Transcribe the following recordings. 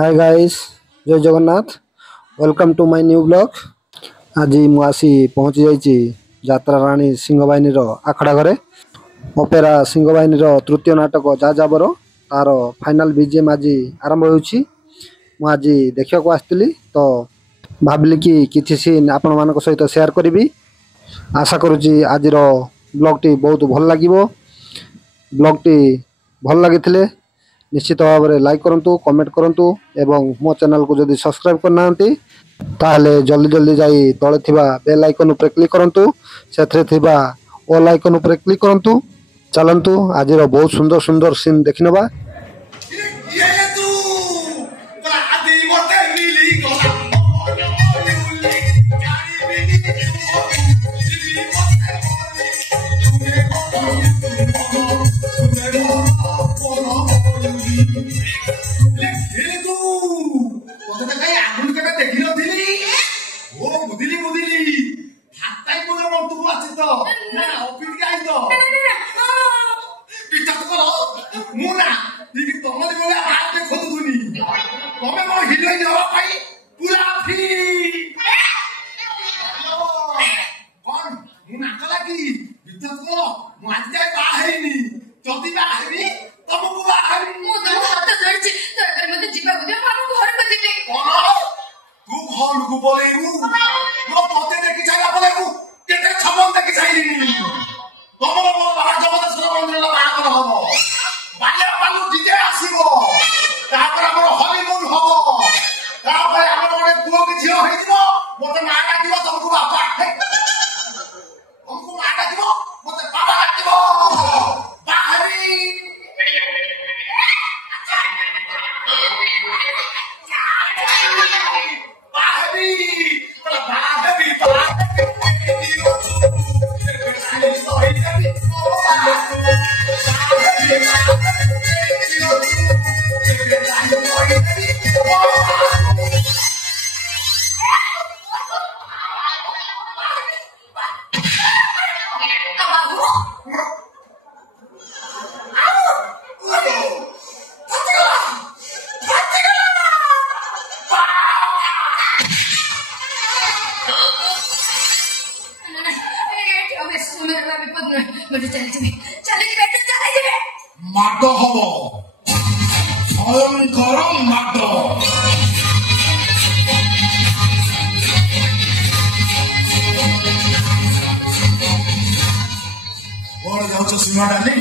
हाय guys, जय Jagannath. Welcome to my new blog. आज मु आसी पहुँची जाइए यात्रा राणी सिंहबाहिनी आखड़ा घरे। अपेरा सिंहबाहिनी तृतीय नाटक जा जाबर तार फाइनाल बीजीएम आज आरंभ होउछि। मु आज देखा आसती तो भाविली कि किसी सीन आपण मान सहित शेयर करी। आशा करुच्ची आज ब्लॉग बहुत भल लगे। ब्लॉग भल लगी निश्चित भाव में लाइक करूँ, कमेंट करूँ एवं मो चैनल को जदि सब्सक्राइब करना ताहले जल्दी जल्दी जाई तले थिबा बेल आइकन ऊपर क्लिक करूँ, से ऑल आइकन ऊपर क्लिक करूँ। चलतु आज बहुत सुंदर सुंदर सीन देखिनबा। माड हम भयंकर माड कौन जाऊच सीमा डाली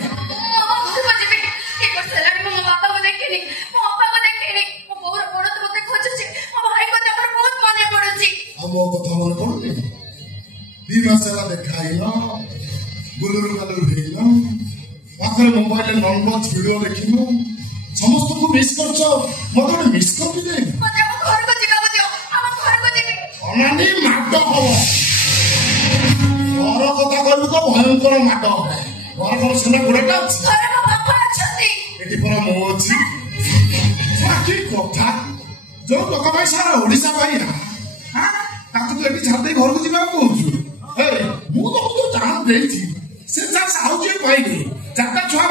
मो कथा मन पड़ुनी दी मास देखाइल गुलुरु गालुरु हेल पाखरे मोबाइल नंबर वीडियो देखिनु समस्त को मिस करछ मते गोटे मिस कर दे मते हम घर को जिगा दियो हम घर को जिबी अनानी माड हो और कथा कहबो तो भयंकर माड और घर सुना गोडेटा अछि घर में बापा अछती एटी पर मो अछि साकी कथा जो लोक भाई सारा ओडिसा भाई हां ताकू एटी छाड़ दे घर को जिबा कहूछु हे मु तो चाह देछि से जा साउजी पाइनी चारटा छुआ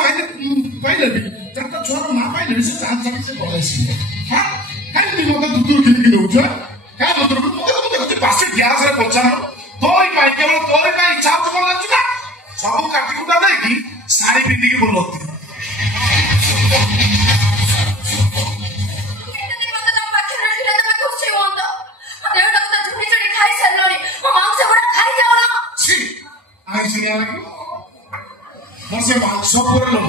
पाइले भी चारटा छुआ ना पाइले भी से चांस से पळाइसी हां काई भी मते दूर किन उठ का मतलब मते मते पासे ग्यास रे पचानो तोई पाई केवल तोई पाई इच्छा तो कोन लागछ ना सब काटी कुटा दे की साड़ी पिंदी के बोलती आई सुनिया लगी मसे मांस पर लोभ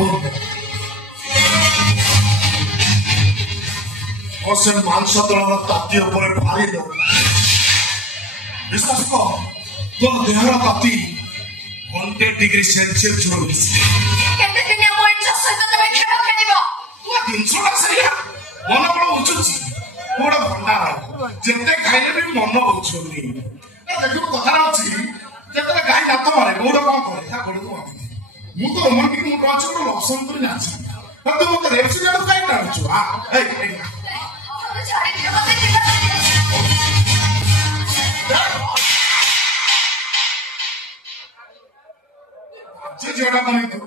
मसे मांस तलर ताती ऊपर भारी दो विश्वास को तो देहर ताती 100 डिग्री सेल्सियस छुड़ गई केते दिन हम इच्छा सहित तमे खेल खेलिबो तू 300 टा सरिया मन बड़ उचुची बड़ भंडार जेते खाइले भी मन उचुनी देखो कथा अछि जेते गाय नात मारे गोड़ कोन करे ता गोड़ को मु तो मन की मु टच को लक्षण कर नाची तब तो मत रेप्स जाडो काई नाचु हां ए छाड़ी दियो मते जिगा जे जेडा कने तू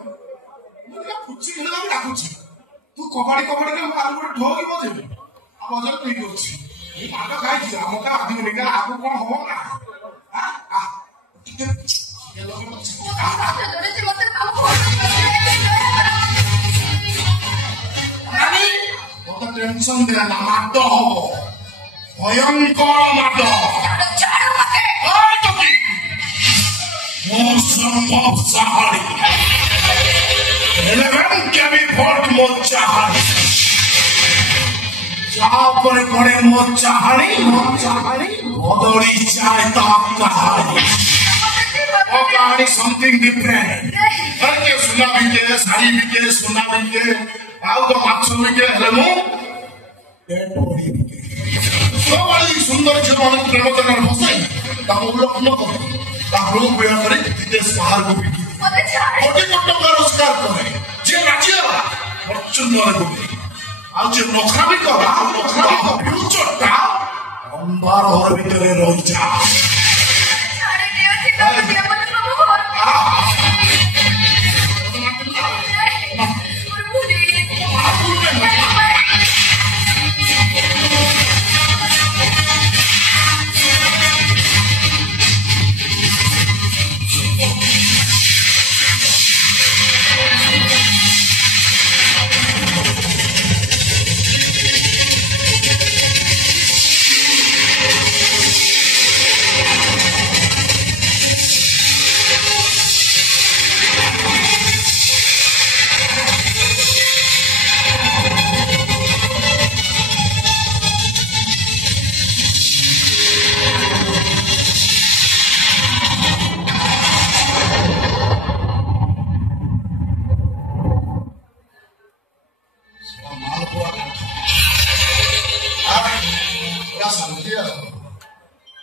मुझे कुछ नहीं डाकुची तू कबाड़ी कबाड़ी के मार गोड़ ढोगी बजे ବଜାର ଠିକ ଅଛି ଏଇ ପାଗ ଖାଇଛି ଆମଟା ଅଧିକ ନିକା ଆଗକୁ କଣ ହବ ନା ଟିକେ ହାତ ଯୋଡିଛି ମତେ ଆମ ଘରକୁ ଯିବାକୁ ମତେ ଟେନସନ ଦେଲା ନା ମାଡ ହବ ଭୟଙ୍କର ମାଡ ଛାଡ ମତେ ମୋ ସମ୍ଭବ ସାହାରୀ 11 କେବି ଭୋଟ ମୋ ଚାହାରୀ ଯାପରେ ପଡେ ମୋ ଚାହାରୀ ବଦଳି ଯାଏ ତା କାହାଣୀ ମୋ କାହାଣୀ ସମଥିଙ୍ଗ ଡିଫରେଣ୍ଟ କିଏ ସୁନା ବିକେ ଶାଢୀ ବିକେ ସୁନା ବିକେ ଆଉ ତ ମାଛ ବିକେ ହେଲେ ମୁଁ ସୁନ୍ଦର ଝିଅମାନଙ୍କୁ ପ୍ରେମ ଚକ୍ରରେ ଫସାଇ ତାକୁ ଉଲ୍ଲଗ୍ନ କରି ତା ହୃଦୟ ବିବାହ କରି ବିଦେଶ ବାହାରକୁ ବିକି ମତେ ଛାଡ କୋଟି କୋଟି ଟଙ୍କା ରୋଜଗାର କରେ ଯିଏ ରାଜିଗଲା ପ୍ରଚୁରରେ ଗୋଟି ଆଉ ଯିଏ ନଖାବି କଲା ଫ୍ୟୁଚରଟା ଅନ୍ଧାର ଘର ଭିତରେ ରହିଯା ଛାଡି ଦିଅ ଯିବାକୁ ଦିଅ ମତେ ଆମ ଘରକୁ ମୋର ଭୁଲ ହେଇଯାଇଛି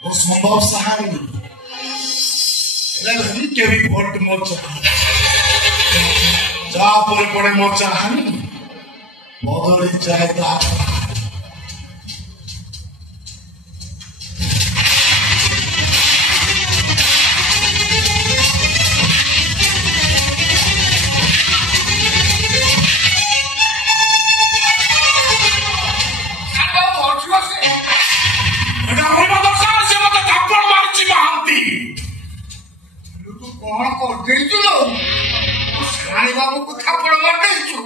वो संभव सहारी के भी वोट मोर्चा जा पर पड़े मोर्चा हानी बदली जाए ता କଣ କରିଦେଇଛୁ ଲୋ ରାଣୀ ବାବୁକୁ ଥାପଡ଼ ମାରିଦେଇଛୁ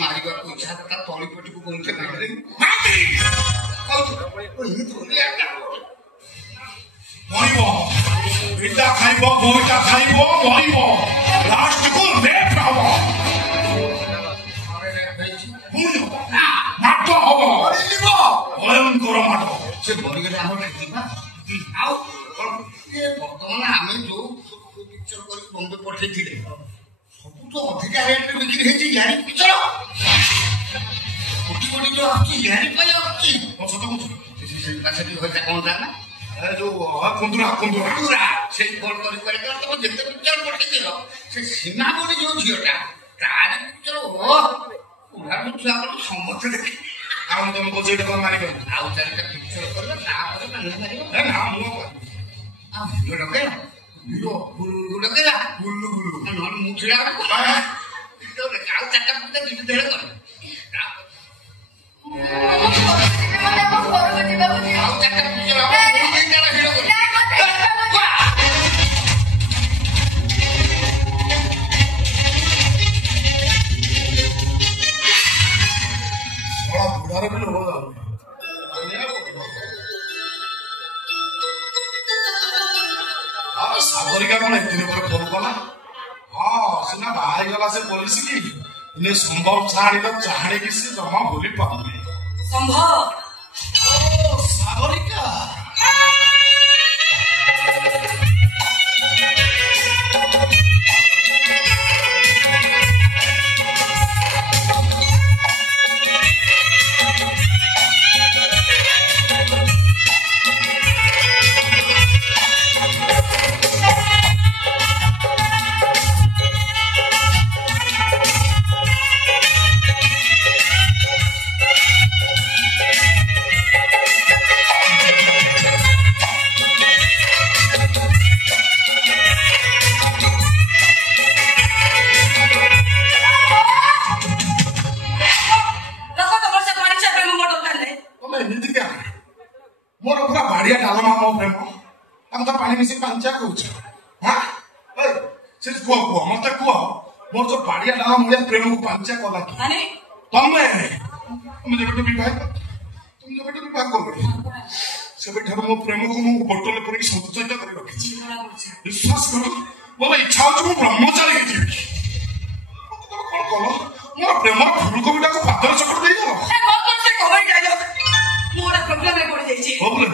ମାରିବାକୁ ଇଚ୍ଛା ତା ତଳି ପଟିକୁ ବଞ୍ଚେ ମରିବ ଏଇଟା ଖାଇବ ବଇଟା ଖାଇବ ମରିବ ଲାଷ୍ଟକୁ ରେପ୍ ହବ ମାଠ ହବ ଭୟଙ୍କର ମାଠ ସେ ମରିଗଲେ ଆମର ଯିବା ଆଉ ବର୍ତ୍ତମାନ ଆମେ ଯୋଉ ପିକ୍ଚର କରିକି ବମ୍ବେ ପଠେଇଥିଲେ ସବୁ ତ ଅଧିକା ରେଟ୍ରେ ବିକ୍ରି ହେଇଛି ୟାରି ପିକ୍ଚର କୋଟି କୋଟି ଯୋଉ ଆସୁଛି ୟାରି ପାଇଁ ଆସୁଛି ସେଠି ହଇତା କଣ ତା ନା ଯୋଉ କୁନ୍ଦୁରା କୁନ୍ଦୁରା ସେଇ ଫୋନ କରି ତମ ଯେତେ ପିକ୍ଚର ପଠେଇଥିଲ ସେ ସୀମା ବୋଲି ଯୋଉ ଝିଅଟା ତାର ପିକ୍ଚର ସମସ୍ତେ ଦେଖେ ଆଉ ମୁଁ ତମକୁ କହୁଛି ଏଇଟା କଣ ମାରିବ ଆଉ ଚାରିଟା ପିକ୍ଚର କରିବା ତାପରେ ମାରିବ ନା ମୁଁ ଆଉ ଭିଡ଼ିଓ ଡକେଇବା ଭିଡ଼ିଓ ଡକେଇବା ନହେଲେ ମୁଁ ଛିଡ଼ା ଆଉ ଚାରିଟା ପିକ୍ଚର ଦିଦି ଦେହରେ କରେ ମତେ ଆମ ଘରକୁ ଯିବାକୁ ଦିଅ ଆଉ ଚାରିଟା ପିକ୍ଚର ଭିଡ଼ିଓ କରେ ବୁଢାର ବି ଲୋକ ଯାଉନି ସାଗରିକା କଣ ଏତେ ପରେ ଫୋନ କଲା ହଁ ସିନା ବାହା ହେଇଗଲା ସେ ପୋଲିସ କି ଇନେ ସମ୍ଭବ ଛାଣିର ଚାହାଣିକି ସେ ଜମା ଭୁଲି ପାରୁନି ସମ୍ଭବ ସାଗରିକା से कुह मत कुह मोर जो बाड़िया डाला मुड़िया प्रेम को पांचा कला कि ମାନେ तमे तुम जब विवाह कर से मो प्रेम को मु बोतल पर संचय कर रखी विश्वास कर मोर इच्छा हो मु ब्रह्मचारी के जीवी तुम कौन कल मोर प्रेम फूलकोबी को पातर चकट दे गल ଏ କଣ କରୁଛେ କବାଇ ଡାଇଲଗ ମୁଁ ଗୋଟେ ପ୍ରୋବ୍ଲେମରେ ପଡି ଯାଇଛି प्रॉब्लम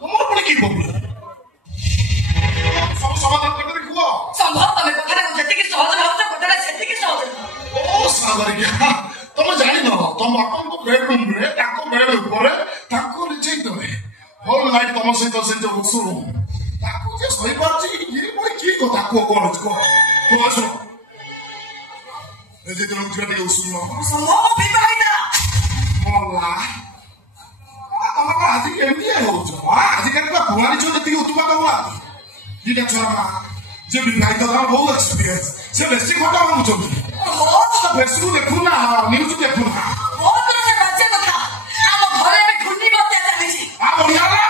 तुमर पर की प्रॉब्लम सब समाधान करके कुह ସମ୍ଭବ ତମେ କଥାଟା ଯେତିକି ସହଜ ଭାବୁଛ କଥାଟା ସେତିକି ସହଜ ନୁହଁ ओ सागरिका तुम जानी न तुम अपन को बेडरूम रे ताको बेड ऊपर ताको नीचे तमे होल नाइट तुम सहित से जो बसुरो ताको जे सही पारची ये भाई की कथा को सुनो ए जे तुम जिया सुनो ସମ୍ଭବ ବିବାହିତା मोला आज केमती हो आज कल बुआरी छो जी उत्पाद हुआ दीटा छोरा जे विवाहित बहुत एक्सपीरियंस से बेसी फटा मांगुଛନ୍ତି फेसबुक देखू ना न्यूज देखू ना ବହୁତ ସେ ବାଜେ କଥା ଆମ ଘରେ ଏବେ ଘୂର୍ଣ୍ଣି ବାତ୍ୟା ଚାଲିଛି आ बढ़िया ना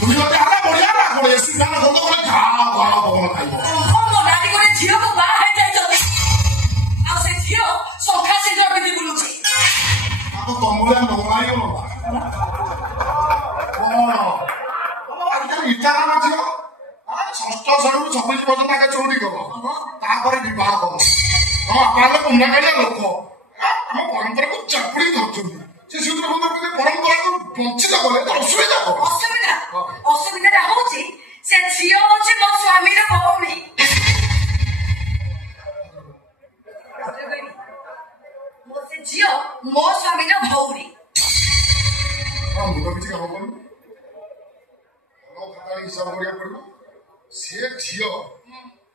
तुम्ही होते आला बढ़िया ना कोण एसी फॅन बंद करे घा पवन खाइबो ମୋ ଡାଡି ଗୋଟେ ଝିଅକୁ ବାହା ହେଇଯାଇଛନ୍ତି ଆଉ ସେ ଝିଅ ଶଙ୍ଖା ସିନ୍ଦୁର ପିନ୍ଧି ବୁଲୁଛି ତାକୁ ତମରେ ନଲାଇ ଗଲା କୋଣ ଆଜିକାଲି ଇଟାରା ନା ଝିଅ ଷଷ୍ଠ ଶ୍ରେଣୀରୁ 26 ପର୍ଯ୍ୟନ୍ତ ଆଗେ ଚଉଡ଼ି କର ତାପରେ ବିବାହ କର ତମ ବାପାଙ୍କ ପୁଣ୍ୟ କାଳିଆ ଲୋକ ଆମ ପରମ୍ପରାକୁ ଚାପୁଡ଼ି ଧରୁଛନ୍ତି ସେ ସୂତ୍ର ବନ୍ଧ ପରମ୍ପରାକୁ ବଞ୍ଚିତ କଲେ ତ ଅସୁବିଧା କଣ ଅସୁବିଧାଟା ହଉଛି ସେ ଝିଅ ହଉଛି ମୋ ସ୍ୱାମୀର ଭଉଣୀ ସେ ଝିଅ ମୋ ସ୍ୱାମୀର ଭଉଣୀ ମୁଣ୍ଡ କିଛି କାମ କରୁନି ଖାତାରେ ହିସାବ କରିବାକୁ ପଡିବ ସେ ଝିଅ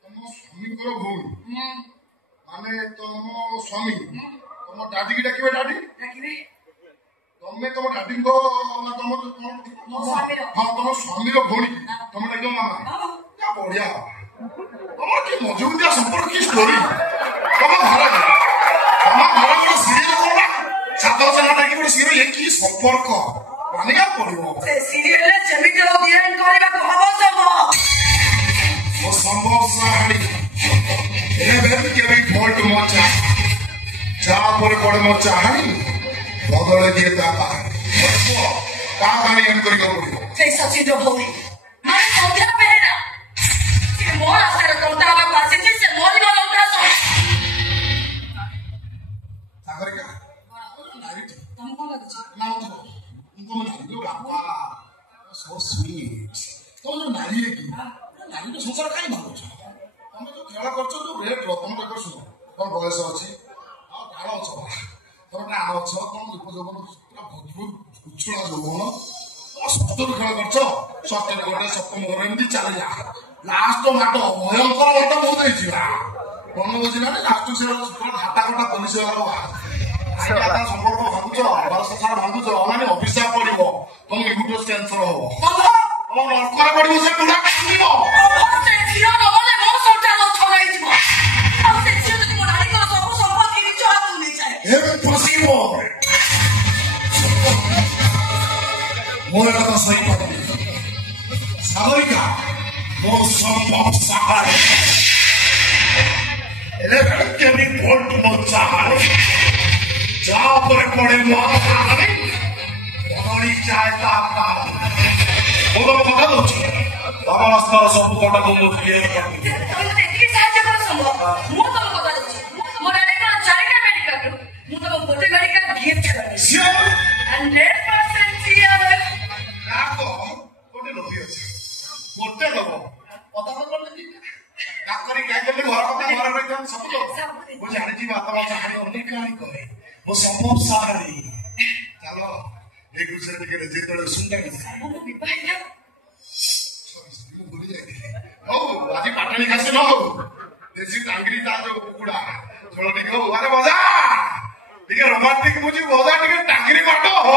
ତମ ସ୍ୱାମୀଙ୍କର ଭଉଣୀ ମାନେ ତମ ସ୍ୱାମୀ ତମ ଡାଡିକି ଡାକିବେ ଡାଡି ଡାକିବେ ତମେ ତମ ଡାଡିଙ୍କ ନା ତମ ମୋ ସ୍ୱାମୀର ହଁ ତମ ସ୍ୱାମୀର ଭଉଣୀ ତମେ ଡାକିବ ମାମା ବଢିଆ ତମର କି ମଜବୁତିଆ ସମ୍ପର୍କ କି ଷ୍ଟୋରି ତମ ଘର ଗୋଟେ ସିରିଏଲ କର ସାତ ଜଣ ଡାକି ଗୋଟେ ସିରିଏଲ କି ସମ୍ପର୍କ ମାନିବାକୁ ପଡିବ ସେ ସିରିଏଲରେ ଯେମିତି ହଉ ଡିଜାଇନ କରିବାକୁ ହବ ସବୁ वो संभव साड़ी ए बेबी के भी फॉल्ट मोचा जहां पर पड़े मोचा हानी बदले दिए दाता का कहानी एंड करियो पड़ियो ସେ ସଚିନ୍ଦ୍ର ଭଉଣୀ ମାନେ ସନ୍ଧ୍ୟା ବେହେରା ସେ ମୋ ରାସ୍ତାରେ କଣ୍ଟା ହବାକୁ ଆସିଛି ସେ ମରିବ ଲଙ୍କା ସହ सागर क्या नारी ତମକୁ କଣ ଲାଗୁଛି ना तो उनको नारी लो बापा सो स्वीट तो जो नारी है की नारी तो संसार काई भागुछ तमे जो खेला करछो जो रेट रो तम देखो सुनो तम बयस अछि आ काळ छ तम काळ छ तम उपजोग पूरा भोजपुर उछुळा जोगन तम सप्तम खेला करछो सप्तम गोटे सप्तम घर एमती चले जा लास्ट माटो भयंकर मत बहुत ହେଇଯିବା कोन बुझिला ने लास्ट से हाटा कोटा पुलिस वाला आइया संपर्क भागुछ बरस सारा भागुछ अनानी अभिशाप पड़िबो तम यूट्यूब कैंसर हो ओ नरकर पड़िबो से पूरा काटिबो ସେ ଝିଅ ନଗଲେ ମୋ ସଂସାର ଛଳ ହେଇଯିବ ଆଉ ସେ ଝିଅ ଯଦି ମୋ ନାରୀଙ୍କର ସବୁ ସମ୍ପତ୍ତି ନିଜ ହାତକୁ ନେଇଯାଏ Impossible! मोर कथा सही पड़े सागरिका मो संभव सहाय एले के भी फॉल्ट मो चाहर जा पर पड़े मो आने बड़ी चाहता का बोलो कथा दो तमर स्तर सब कोटा को मो क्लियर कर ତମେ ମୋତେ ଏତିକି ସାହାଯ୍ୟ କର ସମ୍ଭବ ମୁଁ ତମ କଥା ଦଉଛି ମୋ ନାରୀଙ୍କର 4ଟା ମେଡିକାଲ ମୁଁ ତମ ଗୋଟେ ମେଡିକାଲ ଗିଫ୍ଟ କରିବି सियर 100% ସିଓର କାକ କୋଟେ ଲୋଭି ଅଛି ଗୋଟେ ଦବ କଥା ବଦଳ ନି କାକରି କାକରି ଘର କଥା ଘର ରହିଥାନ୍ତି ସବୁ ଲୋକ ମୁଁ ଜାଣିଛି ବାପା ବାପା ଅନେକ କାହିଁ କରେ ମୁଁ ସମ୍ଭବ ସାହାରୀ ଚାଲ ଏ ଗୁଜରେ ଟିକେ ଯେତେବେଳେ ସୁନ୍ଦର ମୁଁ ବିବାହିତ ଭୁଲି ଯାଇଥିଲି ହଉ ଆଜି ପାଟଣୀ ଖାସି ନ ହଉ ଦେଶୀ ଟାଙ୍ଗିରି ତା ଯୋଉ କୁକୁଡ଼ା ଝୋଳ ଟିକେ ହଉ ଆରେ ମଜା ଟିକେ ରୋମାଣ୍ଟିକ ବୁଝି ମଜା ଟିକେ ଟାଙ୍ଗିରି ମାଟ ହଉ